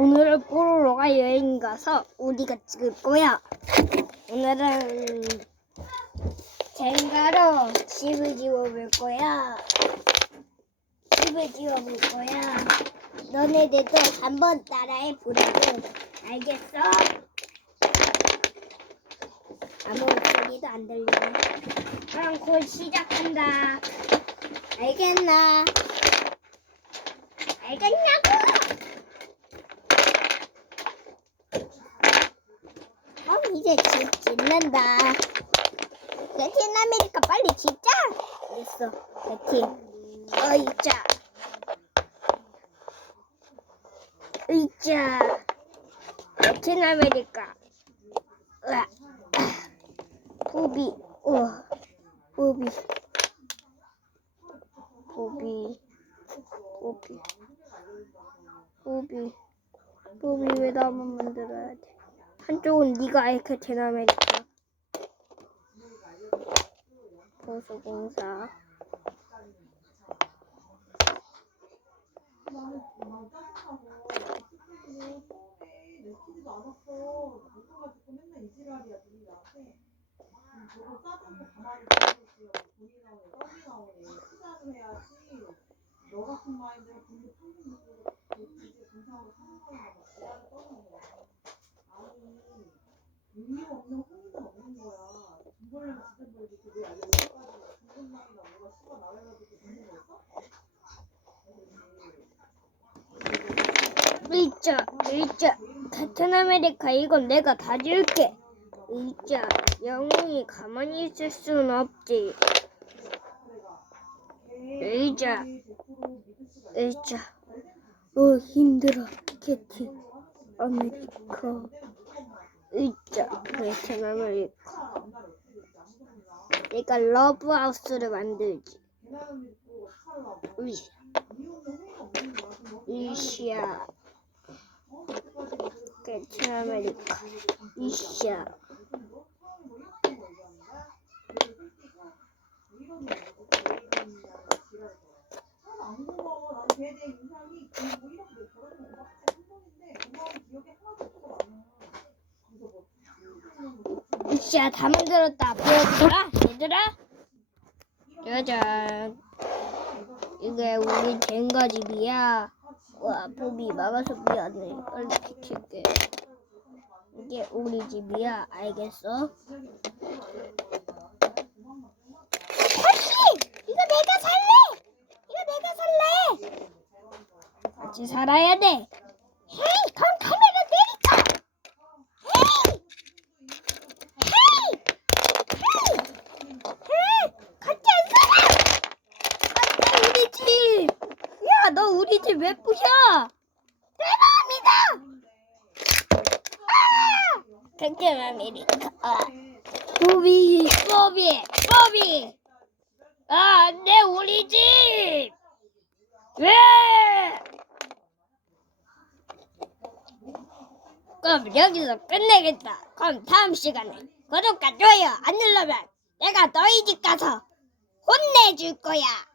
오늘은 뽀로로가 여행 가서 우리가 찍을 거야. 오늘은 젠가로 집을 지어볼 거야. 집을 지어볼 거야. 너네들도 한번 따라해 보라고. 알겠어? 아무 소리도 안 들리네. 그럼 곧 시작한다. 알겠나? 알겠냐고? 그럼 이제 집 짓는다. 레틴 아메리카 빨리 짓자. 됐어, 레틴. 어이자. 의자. 레틴 아메리카. 으아. 보비. 우와. 보비. 보비. 보비. 보비. 보비 왜 나만 만들어야 돼? 한쪽은 네가 이렇게 대나메리카 보수공사. 너 같은 마인드는 돈도 평균 이제 공상으로 사는 거야. 막 지랄을 떠는 거야. 아니, 의미 없는 혼인은 없는 거야. 돈 벌려면 진짜 벌지. 그왜 여기까지 중간만이나 뭐가 씨가 나와가지고 돈을 벌었어? 의자 의자 같은 아메리카 이건 내가 다 줄게 의자 영웅이 가만히 있을 순 없지 의자 의자 어 힘들어 캐티 아메리카 의자 같은 아메리카 내가 러브하우스를 만들지. 의자 이시야 같은 아메리카 이시야 안 고마워. 난 걔에 대한 인상이 그리고 이렇게 저러는 오빠 한 번인데 고마운 기억이 하나도 없어 나는. 그래서 뭐 이시야 다 만들었다. 보여주라 얘들아? 짜잔. 이게 우리 젠가 집이야. 와 보비 막아서 미안해. 빨리 비킬게. 이게 우리 집이야. 알겠어? 다시 이거 내가 살래! 이거 내가 살래! 같이 살아야 돼 헤이 그럼 카메라 내리까 헤이 헤이 헤이 헤이 같이 안 살아 맞다 우리 집 집왜 부셔? 아! 그렇게 아메리카. 아. 보비, 보비, 보비. 아, 내 우리 집. 왜? 그럼 여기서 끝내겠다. 그럼 다음 시간에 구독과 좋아요 안 누르면 내가 너희 집 가서 혼내줄 거야.